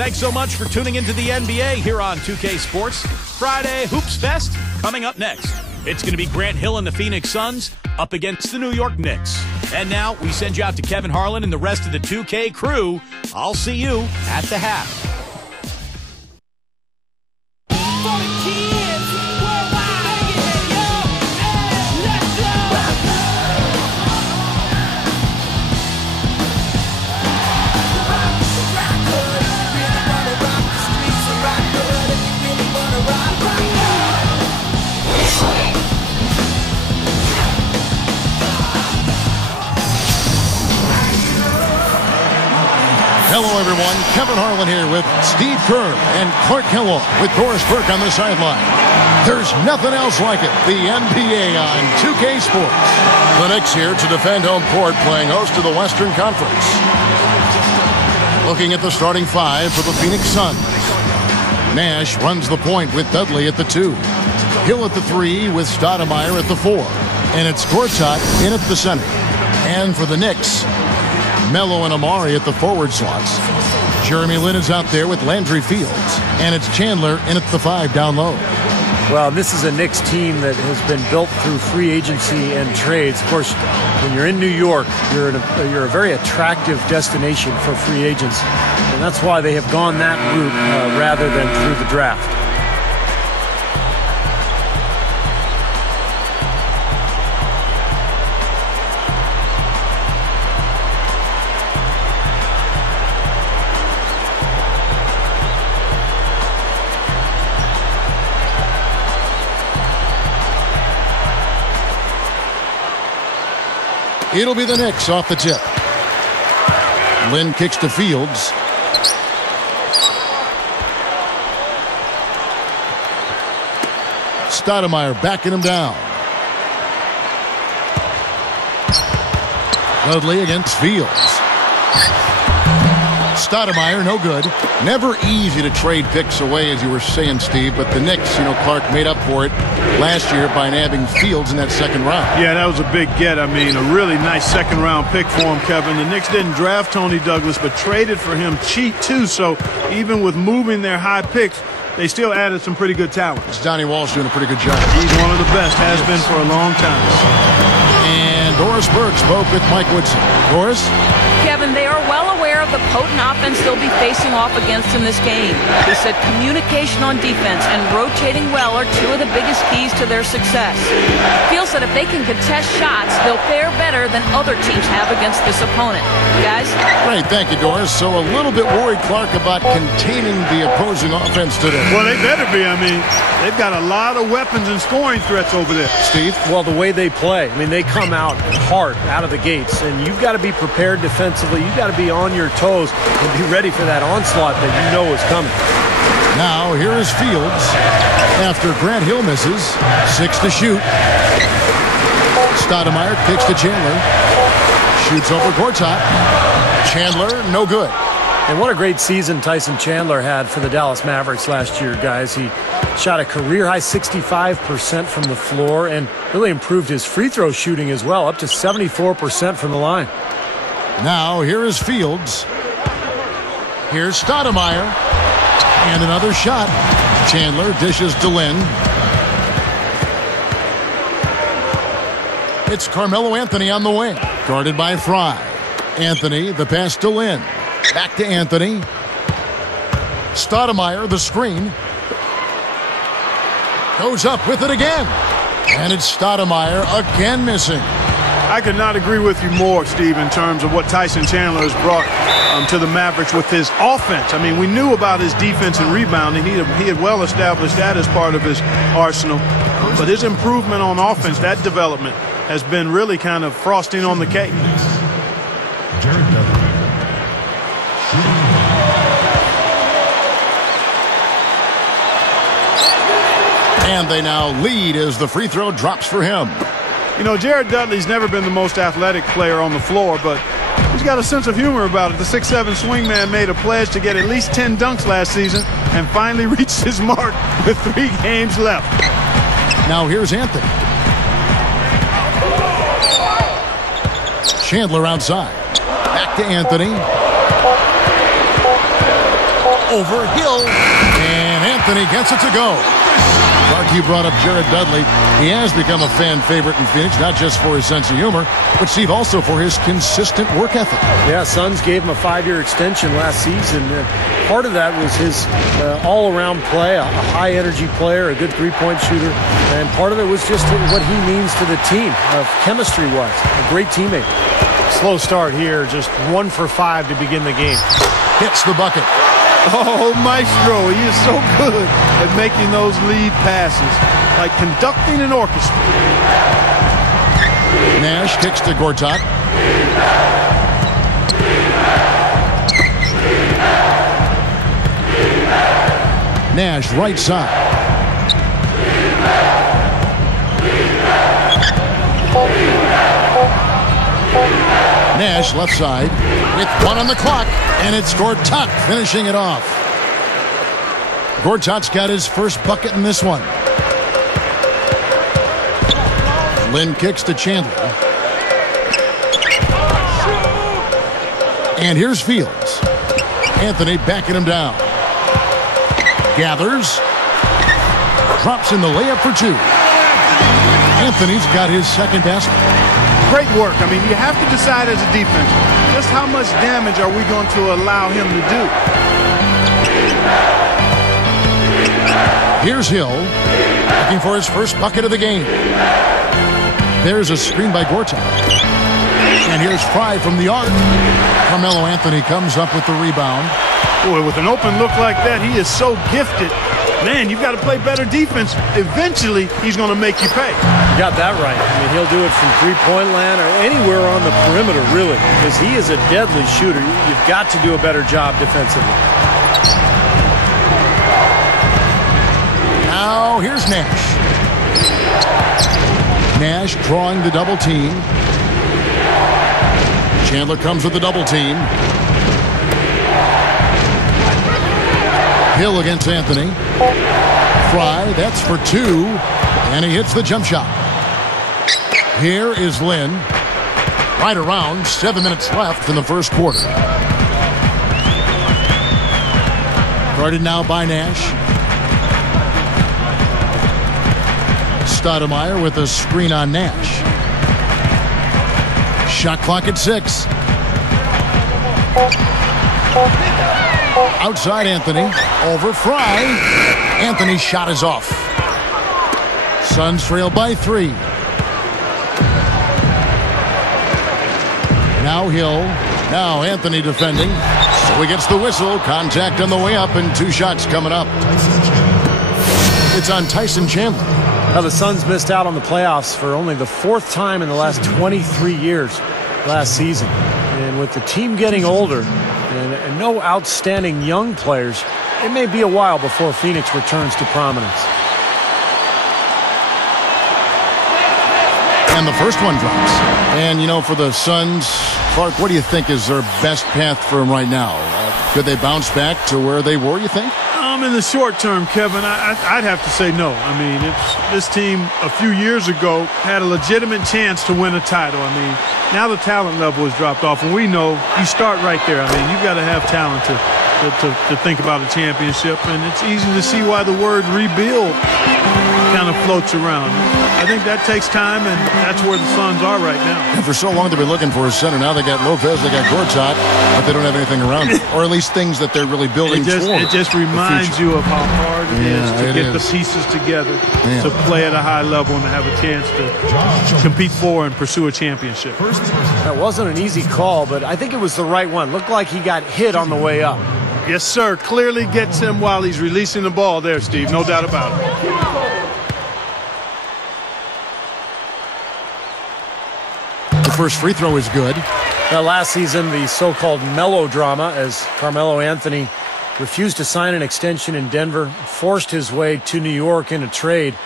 Thanks so much for tuning into the NBA here on 2K Sports. Friday Hoops Fest coming up next. It's going to be Grant Hill and the Phoenix Suns up against the New York Knicks. And now we send you out to Kevin Harlan and the rest of the 2K crew. I'll see you at the half. Hello, everyone. Kevin Harlan here with Steve Kerr and Clark Kellogg with Doris Burke on the sideline. There's nothing else like it. The NBA on 2K Sports. The Knicks here to defend home court, playing host to the Western Conference. Looking at the starting five for the Phoenix Suns. Nash runs the point with Dudley at the 2. Hill at the 3 with Stoudemire at the 4. And it's Gortat in at the center. And for the Knicks, Melo and Amari at the forward slots. Jeremy Lin is out there with Landry Fields. And it's Chandler in at the 5 down low. Well, this is a Knicks team that has been built through free agency and trades. Of course, when you're in New York, you're a very attractive destination for free agents. And that's why they have gone that route rather than through the draft. It'll be the Knicks off the tip. Lin kicks to Fields. Stoudemire backing him down. Dudley against Fields. Stoudemire, no good. Never easy to trade picks away, as you were saying, Steve, but the Knicks, Clark made up for it last year by nabbing Fields in that second round. Yeah, that was a big get. I mean, a really nice second-round pick for him, Kevin. The Knicks didn't draft Tony Douglas, but traded for him cheap, too. So even with moving their high picks, they still added some pretty good talent. Donnie Walsh doing a pretty good job. He's one of the best, has been for a long time. And Doris Burke spoke with Mike Woodson. Doris? Kevin, they are well aware of the potent offense they'll be facing off against in this game. He said communication on defense and rotating well are two of the biggest keys to their success. Feels that if they can contest shots, they'll fare better than other teams have against this opponent. Guys? Great, thank you, Doris. So a little bit worried, Clark, about containing the opposing offense today. Well, they better be. I mean, they've got a lot of weapons and scoring threats over there. Steve? Well, the way they play, I mean, they come out hard out of the gates, and you've got to be prepared defensively. You've got to be on your toes and be ready for that onslaught that you know is coming. Now, here is Fields. After Grant Hill misses, 6 to shoot. Stoudemire kicks to Chandler. Shoots over Gortat. Chandler, no good. And what a great season Tyson Chandler had for the Dallas Mavericks last year, guys. He shot a career-high 65% from the floor and really improved his free throw shooting as well, up to 74% from the line. Now, here is Fields. Here's Stoudemire. And another shot. Chandler dishes to Lin. It's Carmelo Anthony on the wing, guarded by Fry. Anthony, the pass to Lin. Back to Anthony. Stoudemire, the screen. Goes up with it again. And it's Stoudemire again missing. I could not agree with you more, Steve, in terms of what Tyson Chandler has brought to the Mavericks with his offense. I mean, we knew about his defense and rebounding. He had well established that as part of his arsenal. But his improvement on offense, that development, has been really kind of frosting on the cake. And they now lead as the free throw drops for him. Jared Dudley's never been the most athletic player on the floor, but he's got a sense of humor about it. The 6'7" swingman made a pledge to get at least 10 dunks last season and finally reached his mark with 3 games left. Now here's Anthony. Chandler outside. Back to Anthony. over Hill. And Anthony gets it to go. Clark, you brought up Jared Dudley. He has become a fan favorite in Phoenix, not just for his sense of humor, but, Steve, also for his consistent work ethic. Yeah, Suns gave him a 5-year extension last season. Part of that was his all-around play, a high-energy player, a good three-point shooter, and part of it was just what he means to the team, chemistry-wise. A great teammate. Slow start here, just 1 for 5 to begin the game. Hits the bucket. Oh, Maestro, he is so good at making those lead passes, like conducting an orchestra. Nash kicks to Gortat. Nash right side. Nash left side with 1 on the clock, and it's Gortat finishing it off. Gortat's got his first bucket in this one. Lynn kicks to Chandler. And here's Fields. Anthony backing him down. Gathers. Drops in the layup for 2. Anthony's got his second basket. Great work. I mean, you have to decide as a defense, just how much damage are we going to allow him to do? Here's Hill, looking for his first bucket of the game. There's a screen by Gortat. And here's Fry from the arc. Carmelo Anthony comes up with the rebound. Boy, with an open look like that, he is so gifted. Man, you've got to play better defense. Eventually, he's going to make you pay. You got that right. I mean, he'll do it from three-point land or anywhere on the perimeter, really, because he is a deadly shooter. You've got to do a better job defensively. Now, here's Nash. Nash drawing the double team. Chandler comes with the double team. Hill against Anthony. Fry, that's for 2. And he hits the jump shot. Here is Lynn. Right around 7 minutes left in the first quarter. Guarded now by Nash. Stoudemire with a screen on Nash. Shot clock at 6. Outside Anthony. Over Fry. Anthony's shot is off. Suns trail by 3. Now Hill. Now Anthony defending. So he gets the whistle. Contact on the way up and 2 shots coming up. It's on Tyson Chandler. Now the Suns missed out on the playoffs for only the 4th time in the last 23 years last season. And with the team getting older and no outstanding young players, it may be a while before Phoenix returns to prominence. And the first one drops. And, you know, for the Suns, Clark, what do you think is their best path for them right now? Could they bounce back to where they were, you think? In the short term, Kevin, I'd have to say no. I mean, this team a few years ago had a legitimate chance to win a title. I mean, now the talent level has dropped off, and we know you start right there. I mean, you've got to have talent to think about a championship, and it's easy to see why the word rebuild kind of floats around. I think that takes time, and that's where the Suns are right now. And for so long they've been looking for a center. Now they got Lopez, they got Gortat, but they don't have anything around it, or at least things that they're really building toward. It just reminds you of how hard it is to get the pieces together to play at a high level and to have a chance to compete for and pursue a championship. That wasn't an easy call, but I think it was the right one. Looked like he got hit on the way up. Yes, sir. Clearly gets him while he's releasing the ball there, Steve. No doubt about it. The first free throw is good. Last season, the so-called melodrama as Carmelo Anthony refused to sign an extension in Denver, forced his way to New York in a trade,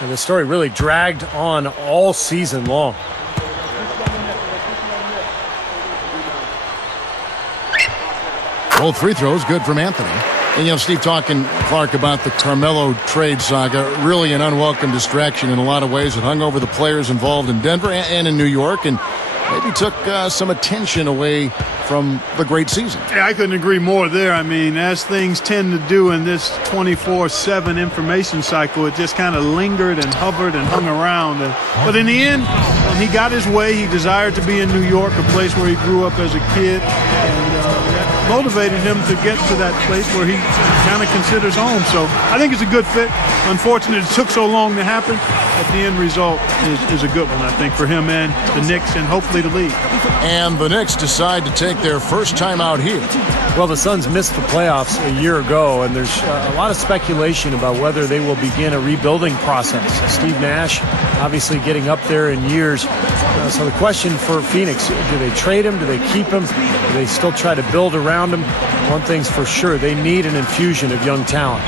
and the story really dragged on all season long. Both free throws good from Anthony. And, you know, Steve, talking, Clark, about the Carmelo trade saga, really an unwelcome distraction in a lot of ways. It hung over the players involved in Denver and in New York. And maybe took some attention away from the great season. Yeah, I couldn't agree more there. I mean, as things tend to do in this 24/7 information cycle, it just kind of lingered and hovered and hung around. But in the end, when he got his way, he desired to be in New York, a place where he grew up as a kid, and that motivated him to get to that place where he kind of considers home. So I think it's a good fit. Unfortunately, it took so long to happen, but the end result is a good one, I think, for him and the Knicks and hopefully the league. And the Knicks decide to take their first time out here. Well, the Suns missed the playoffs a year ago, and there's a lot of speculation about whether they will begin a rebuilding process. Steve Nash obviously getting up there in years. So the question for Phoenix, do they trade him? Do they keep him? Do they still try to build around him? One thing's for sure, they need an infusion of young talent.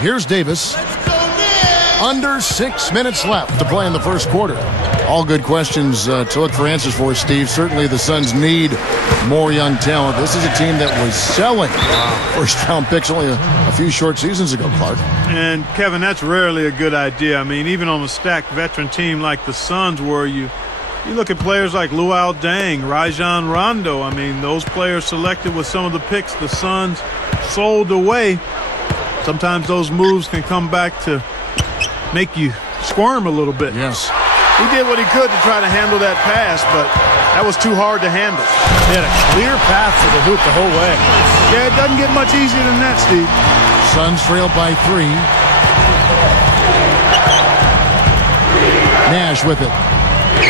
Here's Davis. Under 6 minutes left to play in the first quarter. All good questions to look for answers for, Steve. Certainly the Suns need more young talent. This is a team that was selling first-round picks only a few short seasons ago, Clark. And, Kevin, that's rarely a good idea. I mean, even on a stacked veteran team like the Suns, where you look at players like Luol Deng, Rajon Rondo. I mean, those players selected with some of the picks the Suns sold away. Sometimes those moves can come back to make you squirm a little bit. Yes. He did what he could to try to handle that pass, but that was too hard to handle. He had a clear path to the hoop the whole way. Yeah, it doesn't get much easier than that, Steve. Suns trail by 3. Nash with it.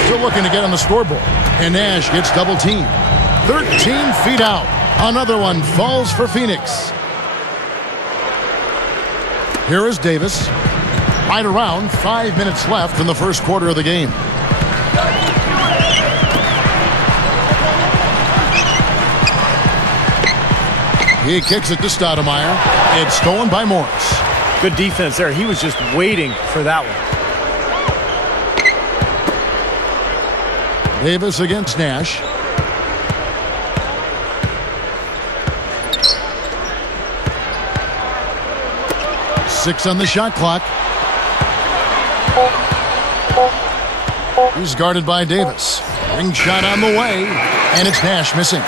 Still looking to get on the scoreboard. And Nash gets double teamed. 13 feet out. Another one falls for Phoenix. Here is Davis. Right around 5 minutes left in the first quarter of the game. He kicks it to Stoudemire. It's stolen by Morris. Good defense there. He was just waiting for that one. Davis against Nash. Six on the shot clock. He's guarded by Davis. Ring shot on the way, and it's Nash missing.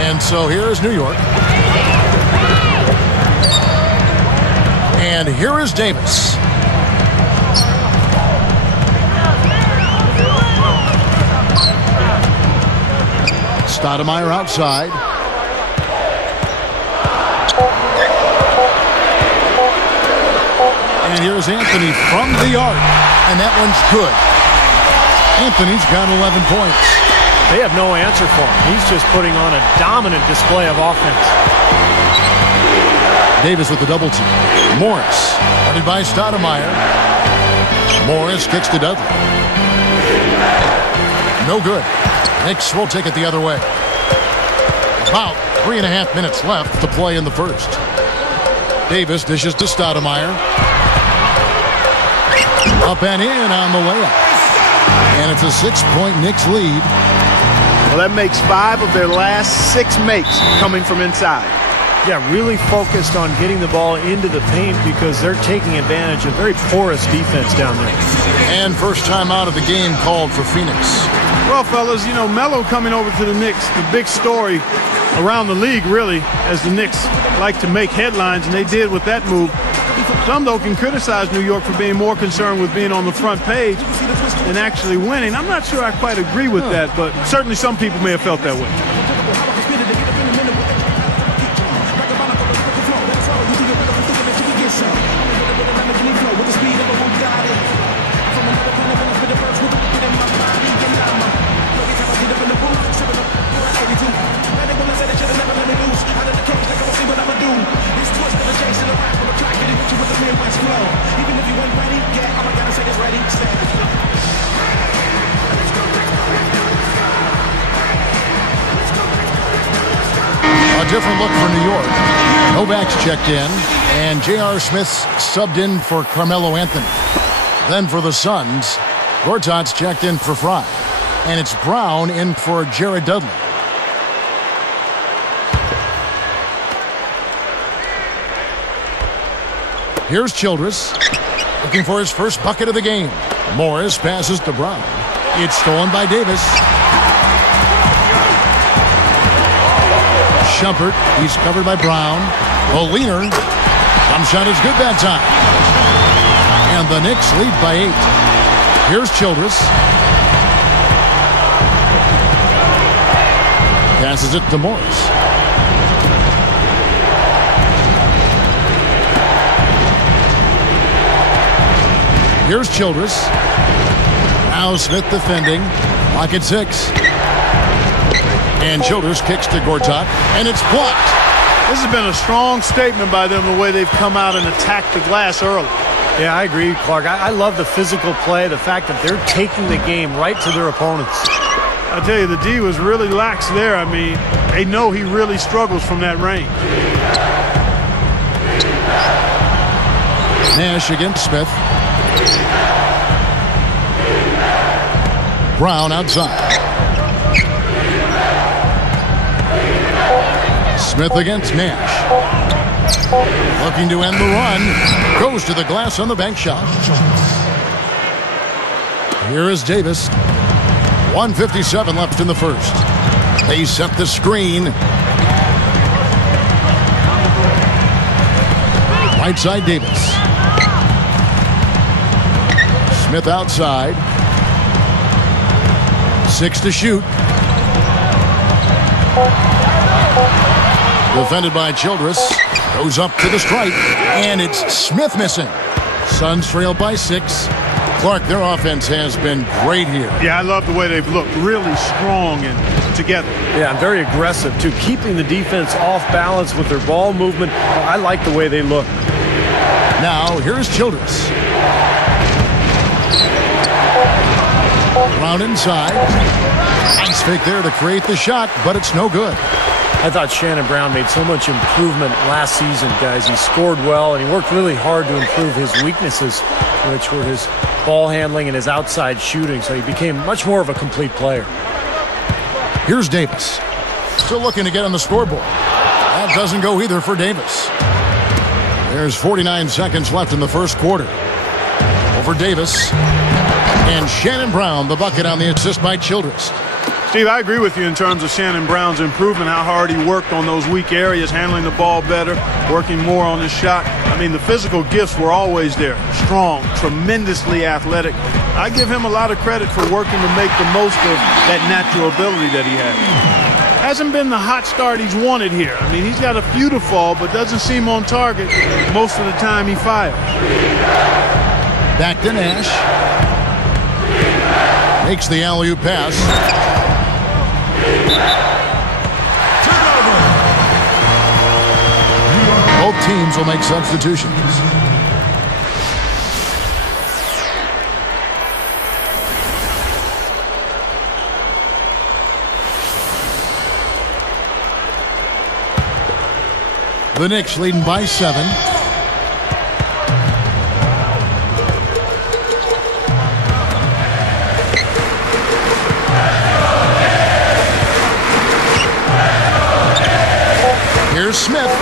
And so here is New York. And here is Davis. Stoudemire outside. And here's Anthony from the arc. And that one's good. Anthony's got 11 points. They have no answer for him. He's just putting on a dominant display of offense. Davis with the double team. Morris, guarded by Stoudemire. Morris kicks to Dudley. No good. Knicks will take it the other way. About 3.5 minutes left to play in the first. Davis dishes to Stoudemire. Up and in on the layup. And it's a 6-point Knicks lead. Well, that makes 5 of their last 6 makes coming from inside. Yeah, really focused on getting the ball into the paint because they're taking advantage of very porous defense down there. And first time out of the game called for Phoenix. Well, fellas, you know, Melo coming over to the Knicks, the big story around the league, really, as the Knicks like to make headlines, and they did with that move. Some, though, can criticize New York for being more concerned with being on the front page than actually winning. I'm not sure I quite agree with that, but certainly some people may have felt that way. different look for New York. Novak's checked in, and J.R. Smith's subbed in for Carmelo Anthony. Then for the Suns, Gortat's checked in for Fry, and it's Brown in for Jared Dudley. Here's Childress, looking for his first bucket of the game. Morris passes to Brown. It's stolen by Davis. Shumpert, he's covered by Brown. O'Leaner, jump shot is good that time. And the Knicks lead by 8. Here's Childress. Passes it to Morris. Here's Childress. Now Smith defending. Lock at 6. And Childress kicks to Gortat, and it's blocked. This has been a strong statement by them, the way they've come out and attacked the glass early. Yeah, I agree, Clark. I love the physical play, the fact that they're taking the game right to their opponents. I tell you, the D was really lax there. I mean, they know he really struggles from that range. Nash against Smith. Brown outside. Smith against Nash. Looking to end the run. Goes to the glass on the bank shot. Here is Davis. 1:57 left in the first. They set the screen. Right side Davis. Smith outside. 6 to shoot. Defended by Childress. Goes up to the stripe. And it's Smith missing. Suns trail by 6. Clark, their offense has been great here. Yeah, I love the way they've looked. Really strong and together. Yeah, and very aggressive, too. Keeping the defense off balance with their ball movement. I like the way they look. Now, here's Childress. Brown inside. Nice fake there to create the shot, but it's no good. I thought Shannon Brown made so much improvement last season, guys. He scored well, and he worked really hard to improve his weaknesses, which were his ball handling and his outside shooting, so he became much more of a complete player. Here's Davis. Still looking to get on the scoreboard. That doesn't go either for Davis. There's 49 seconds left in the first quarter. Over Davis. And Shannon Brown, the bucket on the assist by Childress. Steve, I agree with you in terms of Shannon Brown's improvement, how hard he worked on those weak areas, handling the ball better, working more on his shot. I mean, the physical gifts were always there. Strong, tremendously athletic. I give him a lot of credit for working to make the most of that natural ability that he had. Hasn't been the hot start he's wanted here. I mean, he's got a few to fall, but doesn't seem on target most of the time he fires. Back to Nash. Makes the alley-oop pass. Both teams will make substitutions. The Knicks leading by 7. Here's Smith.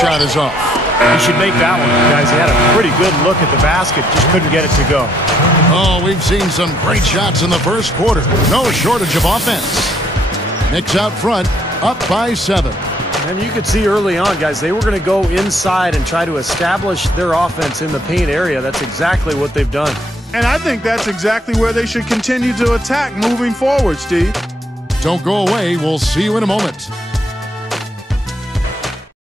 Shot is off. He should make that one, guys. He had a pretty good look at the basket, just couldn't get it to go. Oh, we've seen some great shots in the first quarter. No shortage of offense. Knicks out front, up by 7. And you could see early on, guys, they were going to go inside and try to establish their offense in the paint area. That's exactly what they've done. And I think that's exactly where they should continue to attack moving forward, Steve. Don't go away. We'll see you in a moment.